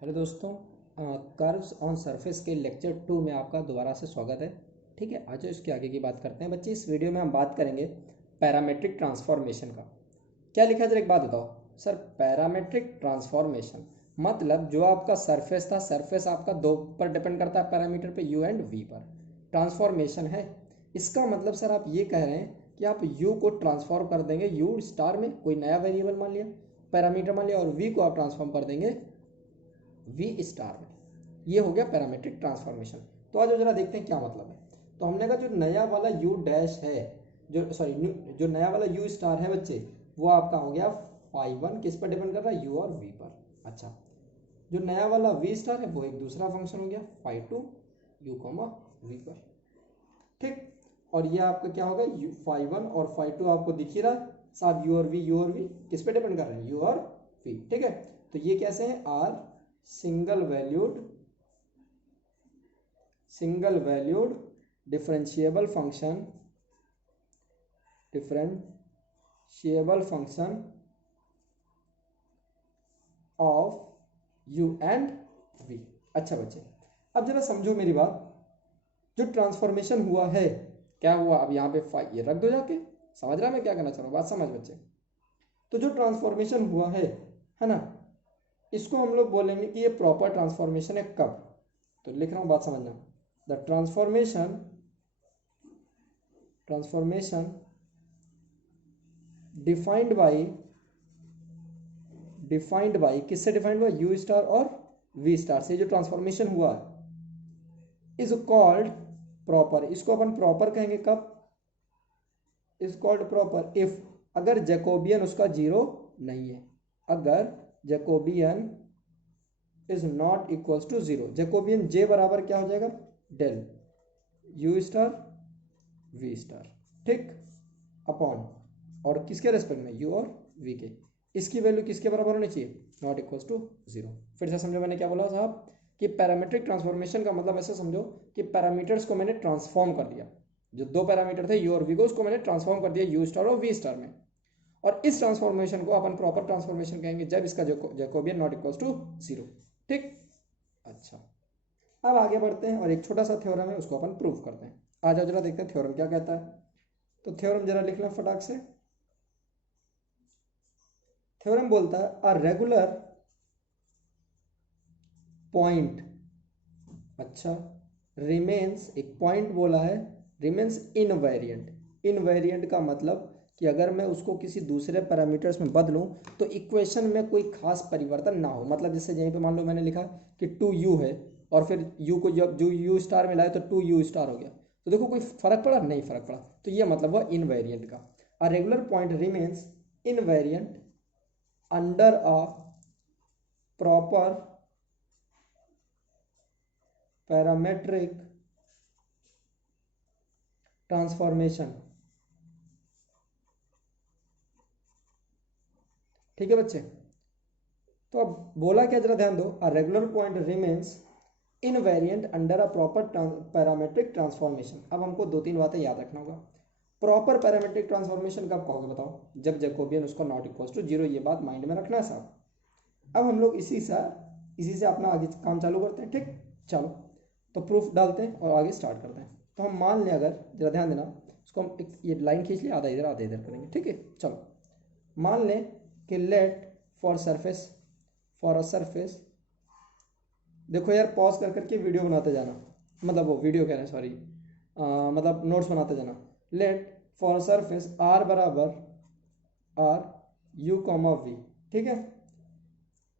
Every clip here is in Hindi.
हेलो दोस्तों, कर्व्स ऑन सरफेस के लेक्चर 2 में आपका दोबारा से स्वागत है। ठीक है, आज इसके आगे की बात करते हैं बच्चे। इस वीडियो में हम बात करेंगे पैरामेट्रिक ट्रांसफॉर्मेशन का। क्या लिखा है जरा एक बात बताओ सर। पैरामेट्रिक ट्रांसफॉर्मेशन मतलब जो आपका सरफेस था, सरफेस आपका दो पर डिपेंड करता है, पैरामीटर पे u एंड v पर। ट्रांसफॉर्मेशन है, इसका मतलब सर आप ये कह रहे हैं कि आप u को ट्रांसफॉर्म कर देंगे u स्टार में, कोई नया वेरिएबल मान लिया, पैरामीटर मान लिया, और v को आप ट्रांसफॉर्म कर देंगे v स्टार में। ये हो गया पैरामेट्रिक ट्रांसफॉर्मेशन। तो आज जरा देखते हैं क्या मतलब है। तो हमने कहा जो नया वाला u डैश है, जो नया वाला u स्टार है बच्चे, वो आपका हो गया φ1 किस पर डिपेंड कर रहा है, u और v पर। अच्छा, जो नया वाला v स्टार है वो एक दूसरा फंक्शन हो गया φ2 u v पर। ठीक, और ये आपका क्या होगा, φ1 और φ2 आपको दिख ही रहा है साहब, u और v किस पे डिपेंड कर रहे हैं, u और v। ठीक है, तो ये कैसे हैं, are single valued differentiable function of u and v। अच्छा बच्चे, अब जरा समझो मेरी बात। जो ट्रांसफॉर्मेशन हुआ है, क्या हुआ, अब यहाँ पे ये रख दो जाके। समझ रहा मैं क्या कहना चाह रहा हूँ, बात समझ बच्चे। तो जो ट्रांसफॉर्मेशन हुआ है ना, इसको हम लोग बोलेंगे कि ये प्रॉपर ट्रांसफॉर्मेशन है। कब, तो लिख रहा हूं, बात समझना। द ट्रांसफॉर्मेशन डिफाइंड बाई किससे डिफाइंड हुआ, यू स्टार और वी स्टार से। जो ट्रांसफॉर्मेशन हुआ इज कॉल्ड प्रॉपर। इसको अपन प्रॉपर कहेंगे कब, इज कॉल्ड प्रॉपर इफ, अगर जैकोबियन उसका जीरो नहीं है, अगर Jacobian is not equals to zero. Jacobian J बराबर क्या हो जाएगा, del u star v star, ठीक, अपॉन, और किसके रेस्पेक्ट में, यू और वी के। इसकी वैल्यू किसके बराबर होनी चाहिए, नॉट इक्वल्स टू जीरो। फिर से समझो मैंने क्या बोला साहब, कि पैरामीट्रिक ट्रांसफॉर्मेशन का मतलब ऐसे समझो कि पैरामीटर्स को मैंने ट्रांसफॉर्म कर दिया। जो दो पैरामीटर थे यू और वी को, उसको मैंने ट्रांसफॉर्म कर दिया यू स्टार और वी स्टार में। और इस ट्रांसफॉर्मेशन को अपन प्रॉपर ट्रांसफॉर्मेशन कहेंगे जब इसका Jacobian not equals to zero. ठीक, अच्छा, अब आगे बढ़ते हैं और एक छोटा सा थ्योरम है, उसको अपन प्रूव करते हैं। आ जाओ जरा देखते हैं थ्योरम क्या कहता है। तो थ्योरम जरा लिख लें फटाक से। थ्योरम बोलता है अ रेगुलर पॉइंट, अच्छा, रिमेन्स, एक पॉइंट बोला है, रिमेन्स इनवेरिएंट। इनवेरिएंट का मतलब कि अगर मैं उसको किसी दूसरे पैरामीटर्स में बदलूं तो इक्वेशन में कोई खास परिवर्तन ना हो। मतलब जैसे यहीं पे मान लो मैंने लिखा कि 2u है, और फिर u को जब जो u स्टार में लाए तो 2u स्टार हो गया, तो देखो कोई फर्क पड़ा, नहीं फर्क पड़ा। तो ये मतलब हुआ इनवेरिएंट का। A regular point remains invariant under a proper parametric transformation. ठीक है बच्चे, तो अब बोला क्या, जरा ध्यान दो। A regular point remains invariant under a proper parametric transformation. अब हमको दो तीन बातें याद रखना होगा। प्रॉपर पैरामेट्रिक ट्रांसफॉर्मेशन कब कहोगे बताओ, जब जैकोबियन उसको नॉट इक्वल्स टू जीरो। ये बात माइंड में रखना है साहब। अब हम लोग इसी से अपना आगे काम चालू करते हैं। ठीक, चलो तो प्रूफ डालते हैं और आगे स्टार्ट करते हैं। तो हम मान लें, अगर जरा ध्यान देना, उसको हम एक ये लाइन खींच लिया, आधा इधर करेंगे। ठीक है, चलो मान लें कि लेट फॉर अ सरफेस, देखो यार पॉज कर करके वीडियो बनाते जाना, मतलब वो वीडियो कह रहे हैं, सॉरी, मतलब नोट्स बनाते जाना। लेट फॉर सरफेस आर बराबर आर यू कॉमा वी। ठीक है,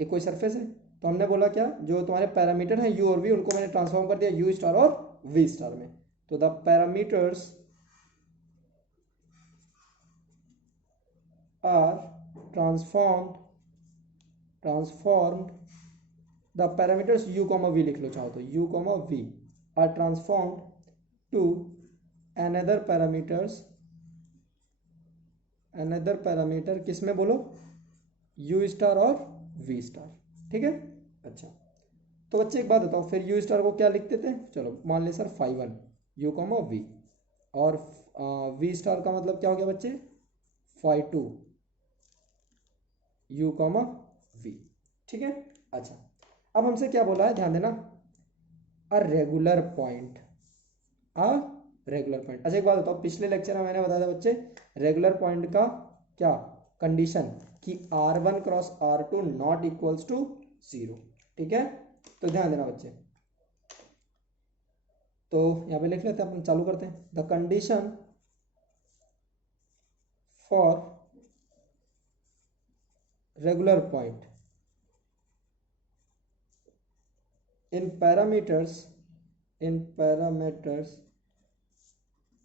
एक कोई सरफेस है, तो हमने बोला क्या, जो तुम्हारे पैरामीटर हैं यू और वी, उनको मैंने ट्रांसफॉर्म कर दिया यू स्टार और वी स्टार में। तो the parameters are transformed, the parameters u comma V लिख लो चाहो तो, u comma V are transformed to another parameter किस में बोलो, u स्टार और v स्टार। ठीक है, अच्छा, तो बच्चे एक बात बताओ, फिर u स्टार को क्या लिखते थे, चलो मान ले सर φ1 u कॉमा वी, और v स्टार का मतलब क्या हो गया बच्चे, φ2 u कॉमा वी। ठीक है, अच्छा, अब हमसे क्या बोला है, ध्यान देना, a regular point, a regular point. अच्छा एक बात बताओ, पिछले लेक्चर में मैंने बताया था बच्चे रेगुलर पॉइंट का क्या कंडीशन, कि R1 cross R2 not equals to 0, ठीक है। तो ध्यान देना बच्चे, तो यहाँ पे लिख लेते हैं, अपन चालू करते हैं। The condition for regular point in parameters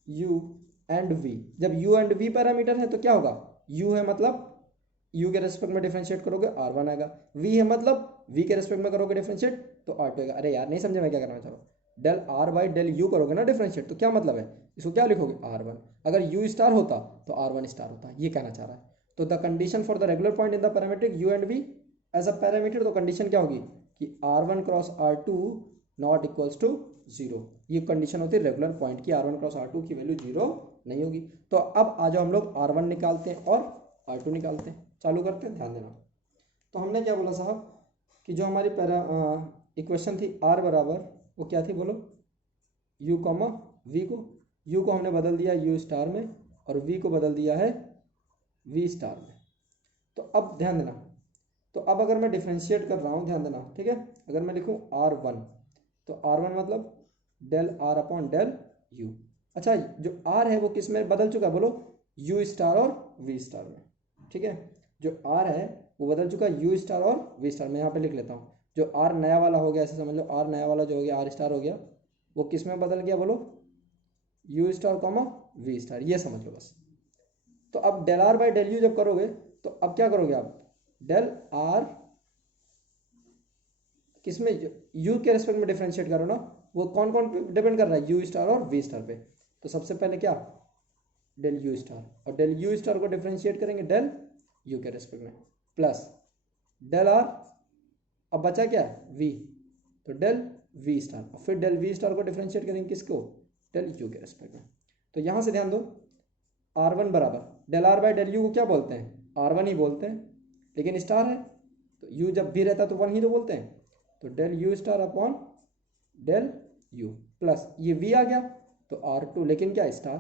u and v, जब u एंड v पैरामीटर है तो क्या होगा, u है मतलब u के रेस्पेक्ट में डिफरेंशिएट करोगे R1 आएगा, v है मतलब v के रेस्पेक्ट में करोगे डिफरेंशिएट तो R2 आएगा। अरे यार नहीं समझे मैं क्या करना चाह रहा हूँ, del R by del u करोगे ना डिफरेंशिएट, तो क्या मतलब है, इसको क्या लिखोगे R1, अगर u स्टार होता तो R1 स्टार होता, ये कहना चाह रहा है। तो the condition for the regular point in the parametric u and v as a parameter, तो कंडीशन क्या होगी कि R1 cross R2 not equals to 0, ये कंडीशन होती है रेगुलर पॉइंट की, R1 क्रॉस R2 की वैल्यू 0 नहीं होगी। तो अब आ जाओ हम लोग R1 निकालते हैं और R2 निकालते हैं, चालू करते हैं, ध्यान देना। तो हमने क्या बोला साहब कि जो हमारी इक्वेशन थी R बराबर, वो क्या थी बोलो, u कॉमा v को, u को हमने बदल दिया u स्टार में और v को बदल दिया है v स्टार में। तो अब ध्यान देना, तो अब अगर मैं डिफ्रेंशिएट कर रहा हूँ, ध्यान देना, ठीक है, अगर मैं लिखूँ R1, तो R1 मतलब del R upon del u। अच्छा जो R है वो किस में बदल चुका है बोलो, u स्टार और v स्टार में, ठीक है। जो R है वो बदल चुका है u स्टार और v स्टार में, यहाँ पे लिख लेता हूँ। जो R नया वाला हो गया, ऐसे समझ लो R नया वाला जो हो गया R स्टार हो गया, वो किस में बदल गया बोलो, u star comma v star, ये समझ लो बस। तो अब del R by del u जब करोगे तो अब क्या करोगे आप, डेल R किसमें, u के रेस्पेक्ट में डिफरेंशिएट करो ना, वो कौन कौन पे डिपेंड कर रहा है, u स्टार और v स्टार पे। तो सबसे पहले क्या, डेल u स्टार, और डेल u स्टार को डिफरेंशिएट करेंगे डेल u के रेस्पेक्ट में, प्लस डेल r, अब बचा क्या v, तो डेल v स्टार, और फिर डेल v स्टार को डिफरेंशिएट करेंगे किसको, डेल u के रेस्पेक्ट में। तो यहाँ से ध्यान दो, R1 बराबर del R by del u को क्या बोलते हैं, R1 ही बोलते हैं, लेकिन स्टार है तो u जब भी रहता है तो 1 ही तो बोलते हैं, तो del u star upon del u, plus ये v आ गया तो R2, लेकिन क्या star,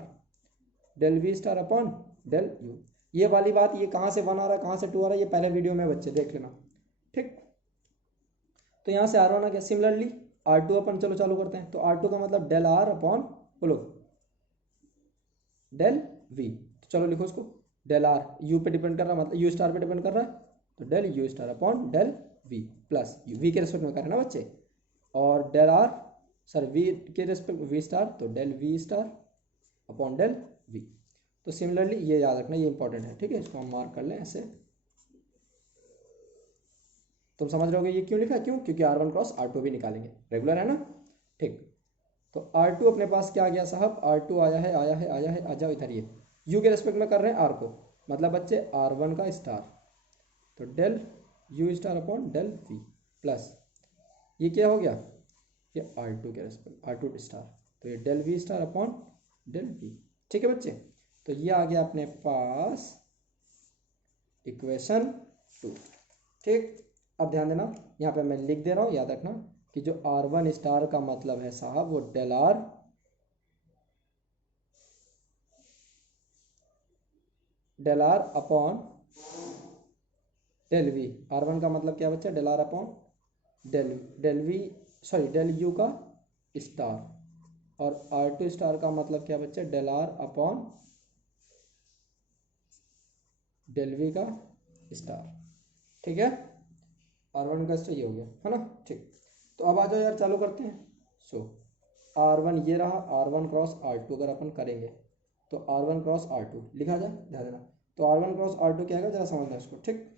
del v star upon del u। ये वाली बात, ये कहाँ से 1 आ रहा है कहाँ से 2 आ रहा है, ये पहले वीडियो में बच्चे देख लेना, ठीक। तो यहाँ से R1 आ गया, सिमिलरली R2 अपन चलो चालू करते हैं, तो R2 का मतलब डेल R अपॉन बोलो डेल v, तो चलो लिखो इसको, डेल R u पे डिपेंड कर रहा है, मतलब u स्टार पे डिपेंड कर रहा है, तो del u star upon del v, plus v के रेस्पेक्ट में कर रहे हैं ना बच्चे, और डेल R सर v के रेस्पेक्ट v स्टार, तो del v star upon del v। तो सिमिलरली ये याद रखना, ये इंपॉर्टेंट है, ठीक है, इसको हम मार्क कर लें ऐसे। तुम समझ रहोगे ये क्यों लिखा, क्यों, क्योंकि R1 क्रॉस R2 भी निकालेंगे, रेगुलर है ना, ठीक। तो R2 अपने पास क्या आ गया साहब, R2 आया है आया है आया है, आ जाओ इधर, ये u के रेस्पेक्ट में कर रहे हैं R को, मतलब बच्चे R1 का स्टार, तो del u star upon del v, plus ये क्या हो गया, ये R2 के रेस्पेक्ट R2 स्टार, तो ये del v star upon del v, ठीक है बच्चे। तो ये आ गया अपने पास इक्वेशन 2, ठीक। अब ध्यान देना, यहाँ पे मैं लिख दे रहा हूँ, याद रखना कि जो R1 स्टार का मतलब है साहब वो del R upon del V, R1 का मतलब क्या बच्चा, del R upon del V, sorry del U का स्टार, और R2 स्टार का मतलब क्या बच्चा, del R upon del V का स्टार, ठीक है। R1 का स्टार ये हो गया है ना, ठीक। तो अब आ जाओ यार चालू करते हैं। सो R1 ये रहा, R1 क्रॉस R2 अगर अपन करेंगे तो R1 क्रॉस R2 लिखा जाए, ध्यान देना। तो R1 क्रॉस R2 क्या आएगा जरा समझना इसको, ठीक।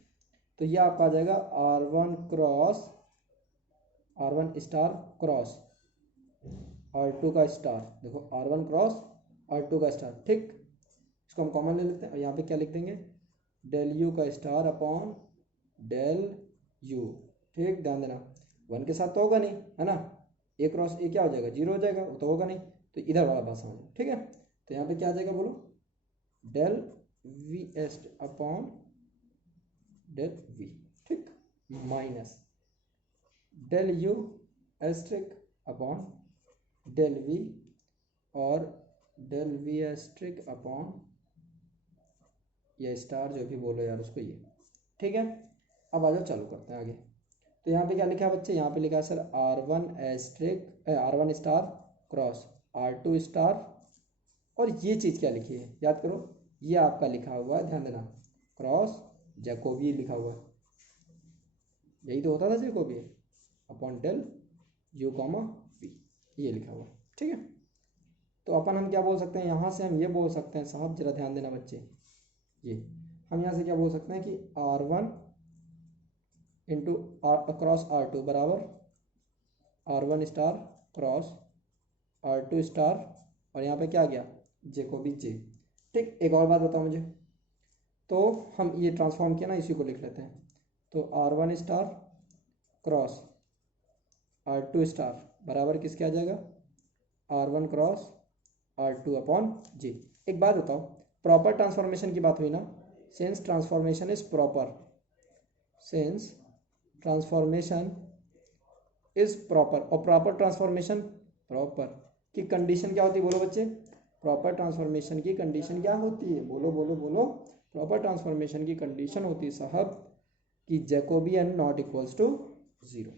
तो ये आपका आ जाएगा R1 स्टार क्रॉस R2 का स्टार, देखो R1 क्रॉस R2 का स्टार, ठीक। इसको हम कॉमन ले लेते हैं और यहाँ पे क्या लिख देंगे, डेल U का स्टार अपॉन डेल U, ठीक। ध्यान देना 1 के साथ तो होगा नहीं, है ना, ए क्रॉस ए क्या हो जाएगा, 0 हो जाएगा, वो तो होगा नहीं, तो इधर वाला बात समझ, ठीक है। तो यहाँ पे क्या आ जाएगा बोलो, del V S upon del V, ठीक, minus del U asterisk upon del V और डेल वी एस्ट्रिक अपॉन या स्टार जो भी बोलो यार उसको ये, ठीक है। अब आ जाओ चालू करते हैं आगे। तो यहाँ पे क्या लिखा है बच्चे, यहाँ पे लिखा है sir R1 star cross R2 star, और ये चीज़ क्या लिखी है याद करो, ये आपका लिखा हुआ है, ध्यान देना, क्रॉस जैकोबी लिखा हुआ है, यही तो होता था Jacobi upon del U comma V, ये लिखा हुआ है, ठीक है। तो अपन हम क्या बोल सकते हैं, यहाँ से हम ये बोल सकते हैं साहब, जरा ध्यान देना बच्चे, ये हम यहाँ से क्या बोल सकते हैं कि R1 इंटू क्रॉस R2 बराबर R1 star cross R2 star, और यहाँ पे क्या आ गया जैकोबी जे, ठीक। एक और बात बताओ मुझे, तो हम ये ट्रांसफॉर्म किया ना, इसी को लिख लेते हैं। तो R1 star cross R2 star बराबर किसके आ जाएगा, R1 क्रॉस R2 अपॉन जे। एक बात बताओ, प्रॉपर ट्रांसफॉर्मेशन की बात हुई ना, since transformation is proper, since transformation is proper, और प्रॉपर ट्रांसफॉर्मेशन प्रॉपर की कंडीशन क्या होती है बोलो बच्चे, प्रॉपर ट्रांसफॉर्मेशन की कंडीशन क्या होती है, बोलो बोलो बोलो, प्रॉपर ट्रांसफॉर्मेशन की कंडीशन होती है साहब कि जैकोबियन नॉट इक्वल्स टू 0,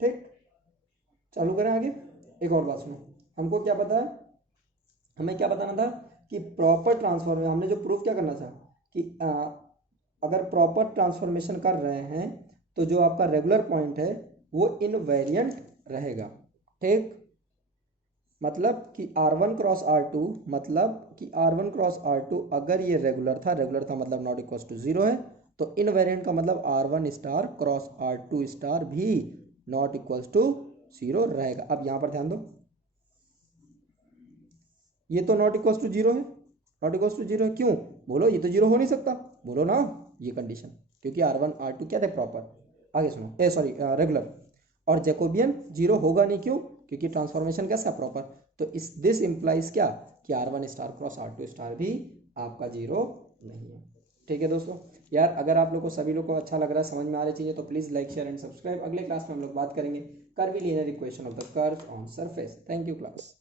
ठीक। चालू करें आगे। एक और बात सुनो, हमको क्या पता है, हमें क्या बताना था कि प्रॉपर ट्रांसफॉर्मेशन, हमने जो प्रूफ क्या करना था कि अगर प्रॉपर ट्रांसफॉर्मेशन कर रहे हैं तो जो आपका रेगुलर पॉइंट है वो इनवेरिएंट रहेगा, ठीक। मतलब कि R1 क्रॉस R2, मतलब कि R1 क्रॉस R2 अगर ये रेगुलर था मतलब नॉट इक्वल टू 0 है, तो इनवेरिएंट का मतलब R1 star cross R2 star भी नॉट इक्वल टू 0 रहेगा। अब यहाँ पर ध्यान दो, ये तो नॉट इक्वल टू 0 है, नॉट इक्वल टू 0 है, क्यों बोलो, ये तो 0 हो नहीं सकता, बोलो ना, ये कंडीशन, क्योंकि R1 R2 क्या थे प्रॉपर। आगे सुनो, सॉरी रेगुलर, और जैकोबियन 0 होगा नहीं, क्यों, क्योंकि ट्रांसफॉर्मेशन कैसा प्रॉपर। तो इस दिस इम्प्लाइज क्या कि R1 star cross R2 star भी आपका 0 नहीं है, ठीक है दोस्तों। यार अगर आप लोग को सभी लोग को अच्छा लग रहा है, समझ में आ रही चीज़ें, तो please like share and subscribe. अगले क्लास में हम लोग बात करेंगे curvilinear equation of the curve on surface. Thank you class.